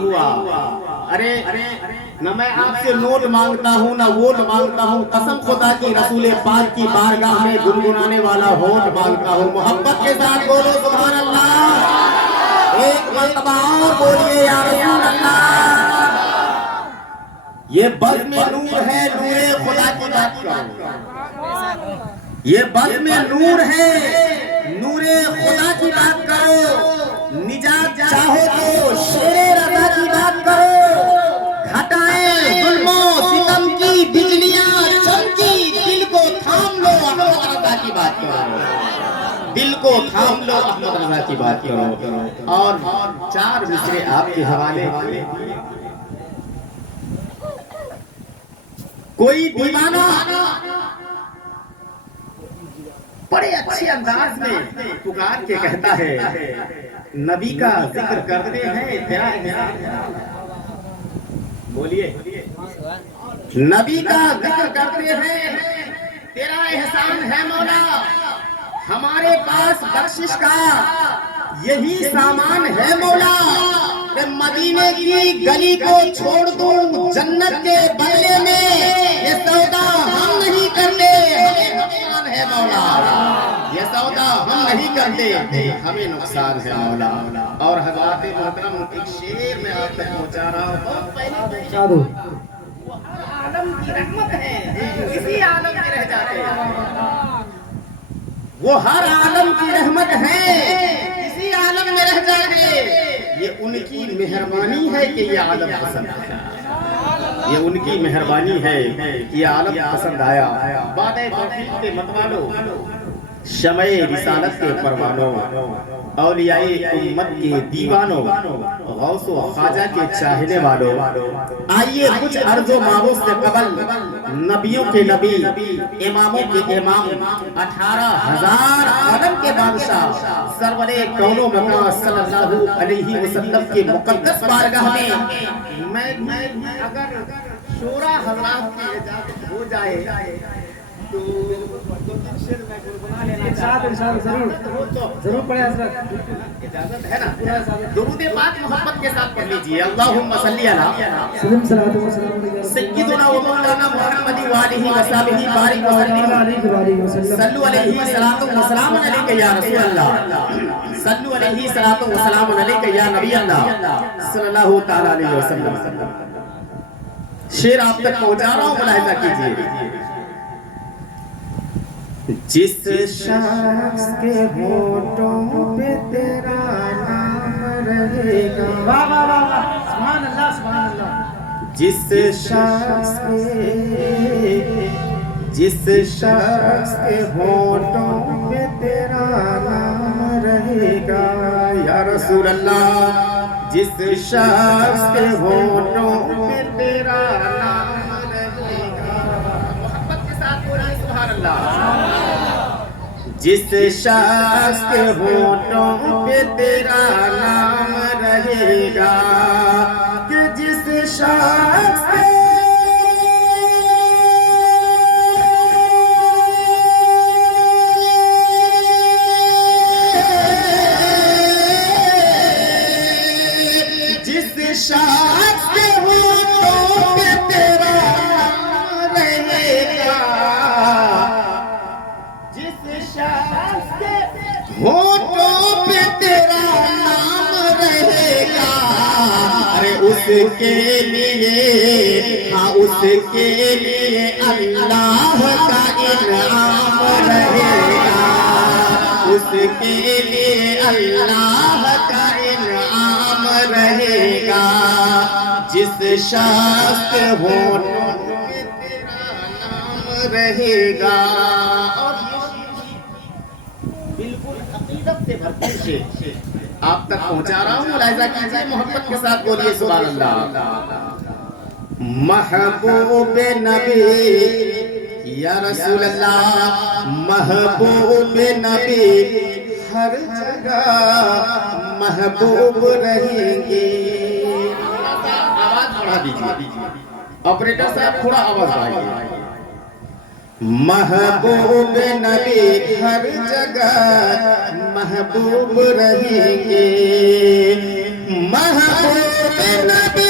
ہوا. ارے نہ میں آپ سے نوٹ مانگتا ہوں نہ ووٹ مانگتا ہوں, قسم خدا کی رسول پاک کی بارگاہ میں گنگنانے والا ہوٹ مانگتا ہوں. محبت کے ساتھ بولو سبحان اللہ, ایک مرتبہ اور بولیے یا رسول اللہ. یہ بزم نور ہے, نور خدا کی بات کرو. یہ بزم نور ہے, نور خدا کی بات کرو. نجات چاہو تو شیر رضا کی بات کرو. گھٹائیں ظلم و ستم کی بجلیاں چمکی, دل کو تھام لو احمد رضا کی بات کرو. دل کو تھام لو احمد رضا کی بات کرو. اور 4 مصرے آپ کے حوالے. کوئی دیوانہ بڑے اچھے انداز میں پکار کے کہتا ہے, نبی کا ذکر کرتے ہیں تیرا احسان. بولیے, نبی کا ذکر کرتے ہیں تیرا احسان ہے مولا. ہمارے پاس بخشش کا یہی سامان ہے مولا, کہ مدینے کی گلی کو چھوڑ دوں جنت کے بنگلے میں. یہ سودا ہم نہیں کرتے, ہمیں نقصان ہے مولا. یہ سودا ہم نہیں کرتے, ہمیں نقصان ہے مولا. اور حضرات محترم, ایک شعر میں آپ تک پہنچا رہا ہوں. بہت پہلے وہ ہر عالم کی رحمت ہے, اسی عالم میں رہ جاتے ہیں. وہ ہر عالم کی رحمت ہے, اسی عالم میں رہ جاتے. یہ ان کی مہربانی ہے کہ یہ عالم پسند آیا. یہ ان کی مہربانی ہے کہ یہ عالم پسند آیا. بادے توفیق کے متوالو, شمع رسالت کے پروانوں, اولیاء امت کے دیوانوں, غوث و خواجہ کے چاہنے والوں, آئیے کچھ عرض و معروض سے قبل نبیوں کے نبی, اماموں کے امام, 18,000 عالم کے بادشاہ, سرور کون و مکان صلی اللہ علیہ وسلم کے مقدس بارگاہ میں اگر شورا حضرات کی اجازت ہو جائے تو ضرور پڑھے حضرت, اجازت ہے نا. درود پاک محبت کے ساتھ پڑھ لیجئے. اللہم صلی علی سیدنا و مولانا محمد وآلہ وصحبہ بارک وسلم. صلو علیہ صلاۃ و سلام علیک یا رسول اللہ, صلو علیہ صلاۃ و سلام علیک یا نبی اللہ صلی اللہ تعالی علیہ وسلم. شعر آپ تک پہنچا رہا ہوں, ملاحظہ کیجئے. جس شخص کے ہونٹوں پہ تیرا نام رہے گا, سبحان اللہ سبحان اللہ. جس شخص کے ہونٹوں پہ تیرا نام رہے گا یا رسول اللہ. جس شخص کے ہونٹوں پہ تیرا نام رہے گا, محبت کے ساتھ بولیں سبحان اللہ. جس شخص کے ہونٹوں پہ تیرا نام رہے گا, کہ جس شخص کے شخص کے ہونٹوں پہ تیرا نام رہے گا, جس شخص کے ہونٹوں پہ تیرا نام رہے گا, ارے اس کے لیے, ہاں اس کے لیے اللہ کا انعام رہے گا. اس کے لیے اللہ کا انعام رہے گا, جس شخص کے ہونٹوں پہ تیرا نام رہے گا. اور بالکل عقیدت سے بھرپور شعر آپ تک پہنچا رہا ہوں, ملاحظہ کیجئے, محبت کے ساتھ بولیے سبحان اللہ. محبوب نبی یا رسول اللہ, محبوب نبی ہر جگہ محبوب رہیں گے. آواز بڑھا دیجیے, آپریٹر صاحب تھوڑا آواز بڑھائیے. محبوب نبی ہر جگہ محبوب رہیں گے, محبوب नबी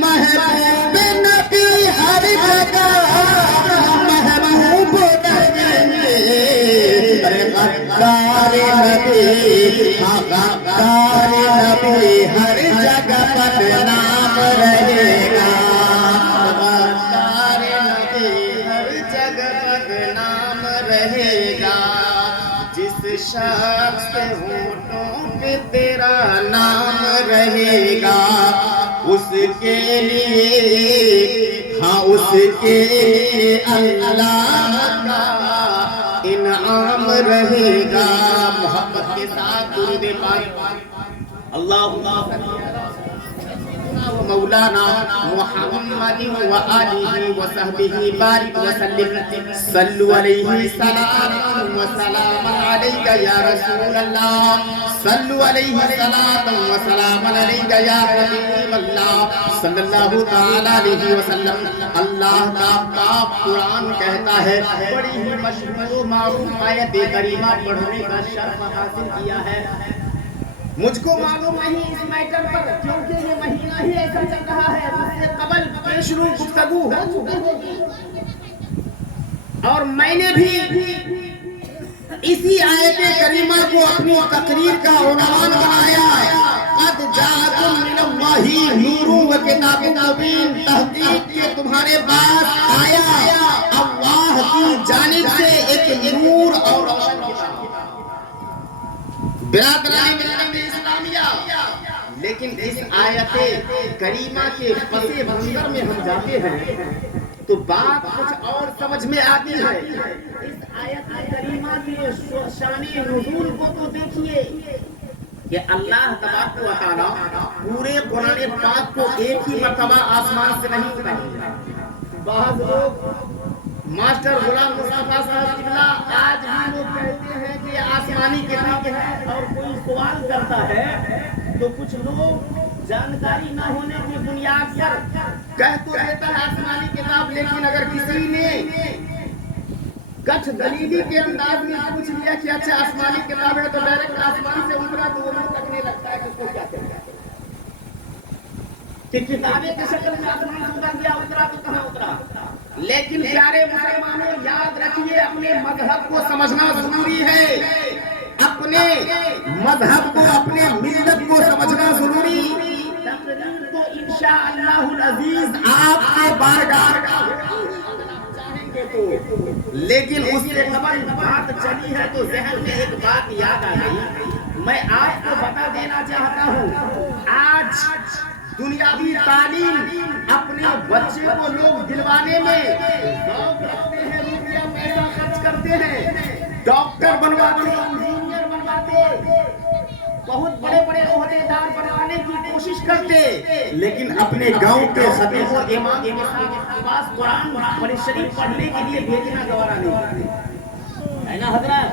महबूब नबी हर जगह महबूब रहेंगे। अरे गद्दार नबी, हाँ गद्दार नबी हर जगह बदनाम रहेगा। गद्दार नबी हर जगह बदनाम रहेगा। जिस शख्स के होठों पे तेरा नाम रहेगा उसके लिए, हाँ उसके लिए अल्लाह का इनाम रहेगा। मोहब्बत के साथ दुरूद पाक अल्लाहुम्मा मौलाना मुहम्मद व आलिहि व सहबिहि बारिक व सल्लिम सल्लु अलैहि सलातन व सलामन अलैका या रसूल अल्लाह सल्लु अलैहि सलातन व सलामन अलैका या हबीब अल्लाह सल्लल्लाहु तआला अलैहि वसल्लम। अल्लाह का पाक कुरान कहता है, बड़ी ही मशहूर मारूफ आयत करीमा पढ़ने का शर्फ हासिल किया है। मुझको मालूम नहीं इस मैटर पर, क्योंकि ये महीना ही ऐसा चल रहा है, उससे कबल पेशरू गुफ्तगू हो चुकी होगी और मैंने भी इसी आयत करीमा को अपनी तकरीर का उन्वान बनाया। क़द जाअकुम मिनल्लाहि नूरुन व किताबुन मुबीन, तहक़ीक़ के तुम्हारे पास आया अल्लाह की जानिब से एक नूर और रोशन किताब। लेकिन इस आयत करीमा के पसे मंजर में हम जाते हैं तो बात कुछ और समझ में आती है। इस आयत करीमा के शान नुज़ूल को तो देखिए कि अल्लाह तबारक व तआला पूरे कुरान पाक को एक ही मर्तबा आसमान से नहीं उतारा। बाज़ लोग मास्टर गुलाम मुस्तफा साहब किबला आज भी लोग कहते हैं कि आसमानी किताब है, और कोई सवाल करता है तो कुछ लोग जानकारी न होने की बुनियाद पर कह तो देता है आसमानी किताब, लेकिन अगर किसी ने गठ दलीली के अंदाज में पूछ लिया कि अच्छा आसमानी किताब है तो डायरेक्ट आसमान से उतरा तो वो तकने लगता है कि उसको क्या कहते कि किताबें की शक्ल में आसमान से उतर गया, उतरा तो कहाँ उतरा। लेकिन प्यारे मुसलमानों याद रखिए, अपने मजहब को समझना जरूरी है, अपने मजहब को अपने मिल्लत को समझना जरूरी। तकरीर तो इंशाअल्लाहुल अजीज आपके बारगाह चाहेंगे तो, लेकिन उससे कबल बात चली है तो जहन में एक बात याद आ गई, मैं आपको बता देना चाहता हूँ। आज दुनियावी तालीम अपने बच्चे को लोग दिलवाने में शौक रखते हैं, रुपया पैसा खर्च करते हैं, डॉक्टर बनवाते, इंजीनियर बनवाते, बहुत बड़े बड़े ओहदेदार बनवाने की कोशिश करते, लेकिन अपने गांव के खतीब और इमाम के पास कुरान शरीफ पढ़ने के लिए भेजना गवारा नहीं है ना हजरत।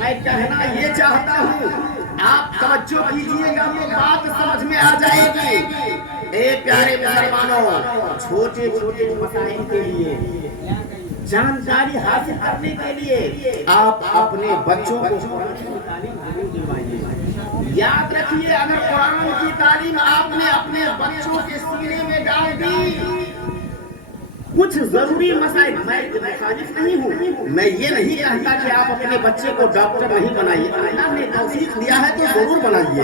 मैं कहना ये चाहता हूँ, आप तवज्जो कीजिएगा तो बात समझ में आ जाएगी। ए प्यारे मुसलमानों, छोटे छोटे मसाइल के लिए जानकारी हासिल करने के लिए आप अपने बच्चों को याद रखिए, अगर कुरान की तालीम आपने अपने बच्चों के सीने में डाल दी, कुछ जरूरी मसाइल, मैं मुखालिफ नहीं हूँ, मैं ये नहीं कहता कि आप अपने बच्चे को डॉक्टर नहीं बनाइए, अल्लाह ने तौफीक दिया है तो जरूर बनाइए।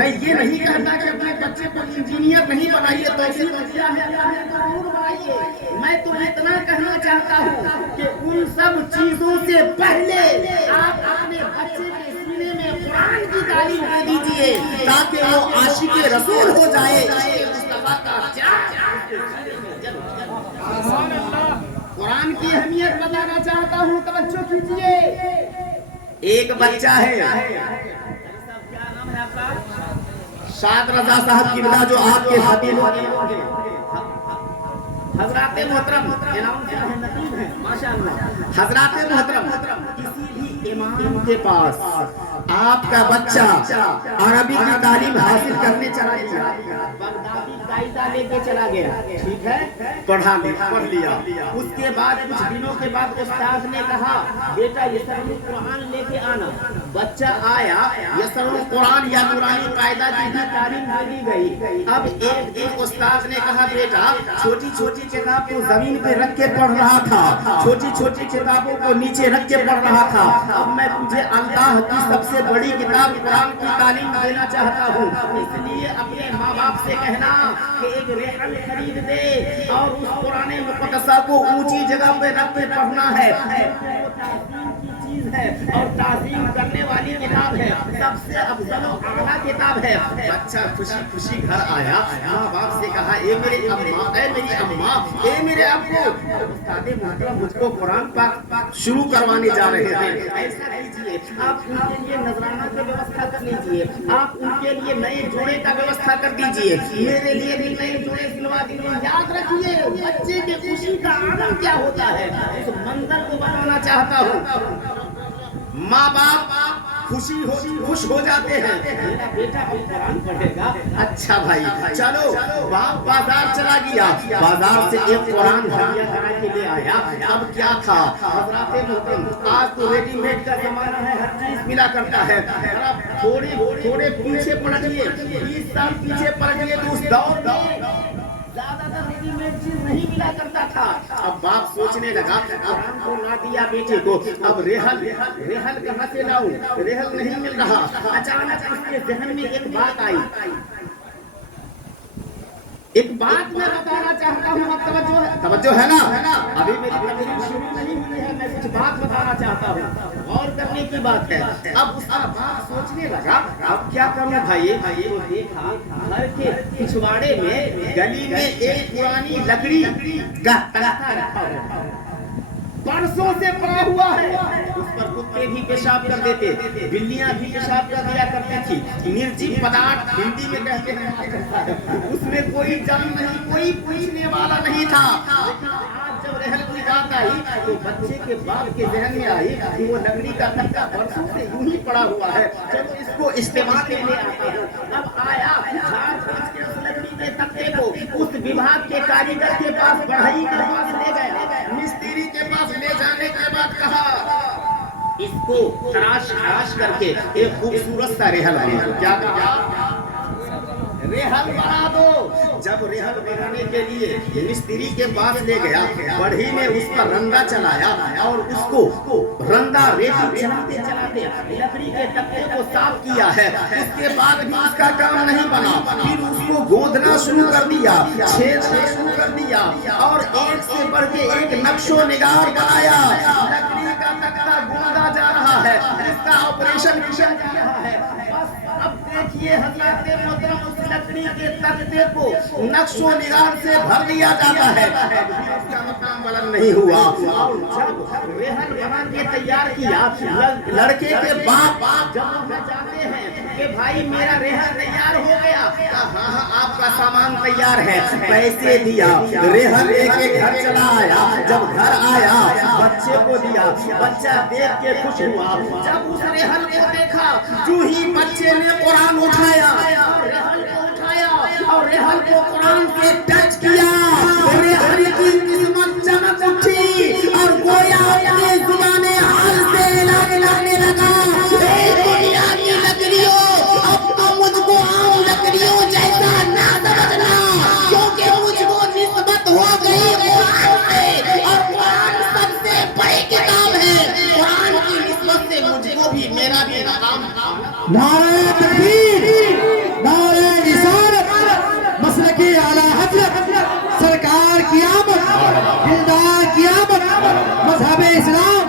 मैं ये नहीं कहता कि अपने बच्चे को इंजीनियर नहीं बनाइए, तौफीक दिया है अल्लाह ने तो जरूर बनाइए। मैं तो इतना कहना चाहता हूँ कि उन सब चीजों से पहले आप अपने बच्चे के सीने में कुरान की तालीम दे दीजिए ताकि वो आशिक़े रसूल हो जाए। कुरान की अहमियत बताना चाहता हूँ, तवज्जो कीजिए। एक बच्चा है, क्या नाम है आपका? शाद रजा साहब किबला, जो आपके खातिर हजरात मोहतरम नकीब है माशाअल्लाह। हजरात मोहतरम, किसी भी इमाम के पास आपका बच्चा अरबी की तालीम हासिल करने चला गया, बगदादी कायदा लेके चला गया, ठीक है, पढ़ लिया। उसके बाद कुछ दिनों के बाद उस्ताद ने कहा बेटा यसरुल कुरान लेके आना। बच्चा आया, यसरुल कुरान या नूरानी कायदा की भी तालीम दे दी गई। अब एक दिन उस्ताद ने कहा बेटा छोटी छोटी किताब को जमीन पे रख के पढ़ रहा था, छोटी छोटी किताबों को नीचे रख के पढ़ रहा था, अब मैं तुझे अल्लाह की सबसे बड़ी किताब कुरान की तालीम देना चाहता हूँ, इसलिए अपने माँ बाप से कहना कि एक रेहन खरीद दे और उस कुरान मुक़द्दसा को ऊंची जगह पे रख के पढ़ना है। है और ताज़ीम करने वाली किताब है, सबसे अफजल और आला किताब है। बच्चा खुशी खुशी घर आया, माँ बाप से कहा ए मेरे अम्मा, ए मेरी अम्मा, ए मेरे अब्बू, उस्ताद मोहतरम मुझको कुरान पाक शुरू करवाने जा रहे हैं, ऐसा कीजिए आप उनके लिए नजराना की व्यवस्था कर लीजिए, आप उनके लिए नए जोड़े का व्यवस्था कर दीजिए, मेरे लिए भी नए जोड़े सिलवा दीजिए। याद रखिए बच्चे की खुशी का आनंद क्या होता है, उस मंजर को बनाना चाहता हूँ। माँ बाप खुश हो जाते हैं, मेरा बेटा अब कुरान पढ़ेगा। अच्छा भाई चलो, बाप बाजार चला गया, बाजार से एक कुरान हदिया करा के ले आया। अब क्या था हज़रात मोहतरम, आज तो रेडीमेड का जमाना है, हर चीज मिला करता है। थोड़े पीछे पलटिए, 20 साल पीछे पलटिए तो उस दौर में ज्यादातर रेडीमेड चीज नहीं मिला करता था। अब बाप सोचने लगा कुरान को ना दिया बेटे को, अब रेहल कहाँ से लाऊं, रेहल नहीं मिल रहा। अचानक उसके जहन में एक बात आई, एक बात मैं बताना चाहता हूँ, तवज्जो है ना, अभी मेरी तकरीर शुरू नहीं हुई है, मैं कुछ बात बताना चाहता हूँ, गौर करने की बात है। अब उसका बाप सोचने लगा अब क्या करूँ भाई, तो देखा घर के पिछवाड़े में गली में एक पुरानी लकड़ी का तख्ता रखा हुआ, बरसों से पड़ा हुआ है, उस पर कुत्ते भी पेशाब कर देते, बिल्लियां भी पेशाब कर दिया करती थी, निर्जीव पदार्थ हिंदी में कहते हैं, उसमें कोई जान नहीं, कोई पूछने वाला नहीं था। लेकिन आज जब रहल की बात आई तो बच्चे के बाप के जहन में आई कि वो लकड़ी का तख्ता बरसों से यूं ही पड़ा हुआ है, चलो इसको इस्तेमाल में ले आता हूँ। अब आया झाड़ फूंक के उस लकड़ी के तख्ते को उस विभाग के कारीगर के पास, बढ़ई के पास ले गया, मिस्त्री के पास ले जाने के बाद कहा इसको तराश करके एक खूबसूरत सा रेहल बना दो। क्या कहा, रेहल बना दो। जब रेहल बनाने के लिए मिस्त्री के पास ले गया, बढ़ई ने उस पर रंदा चलाया और उसको रंदा रेती चलाते लकड़ी के तख्ते को साफ किया है। उसके बाद भी उसका काम नहीं बना, फिर उसको गोदना शुरू कर दिया, छेदना शुरू कर दिया और एक से बढ़ के एक नक्शो निगार बनाया। लकड़ी का तख्ता गोदा जा रहा है, इसका ऑपरेशन किया है। अब देखिए हज़रत मोहतरम उस लकड़ी के तख्ते को नक्शो निगार से भर दिया जाता है, उसका मकाम बुलंद नहीं हुआ। और जब रेहल बना के तैयार किया, लड़के के बाप जब जाते हैं कि भाई मेरा रेहल तैयार हो गया, हाँ आपका सामान तैयार है, पैसे दिया, रेहल लेके घर चला आया। जब घर आया बच्चे को दिया, बच्चा देख के खुश हुआ। जब उस रेहल को देखा, जो ही बच्चे ने कुरान उठाया और रेहल को कुरान से टच किया, रेहल की किस्मत चमक उठी और गोया अपने जुबाने हाल से लगने लगा, दुनिया की लकड़ियों अब तो मुझको आम लकड़ियों जैसा ना समझना, क्योंकि मुझको निस्बत हो गई कुरान से और कुरान सबसे बड़ी किताब है। कुरान की निस्बत से मुझको भी मेरा भी नाम नारे तकबीर, नारे रिसालत, मसलके आला हज़रत, सरकार की आमद, दिलदार की आमद, मज़हब इस्लाम,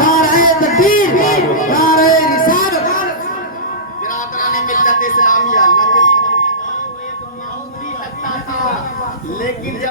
नारे तकबीर, नारे रिसालत। बिरादरान मिल्लत इस्लामिया, लेकिन जब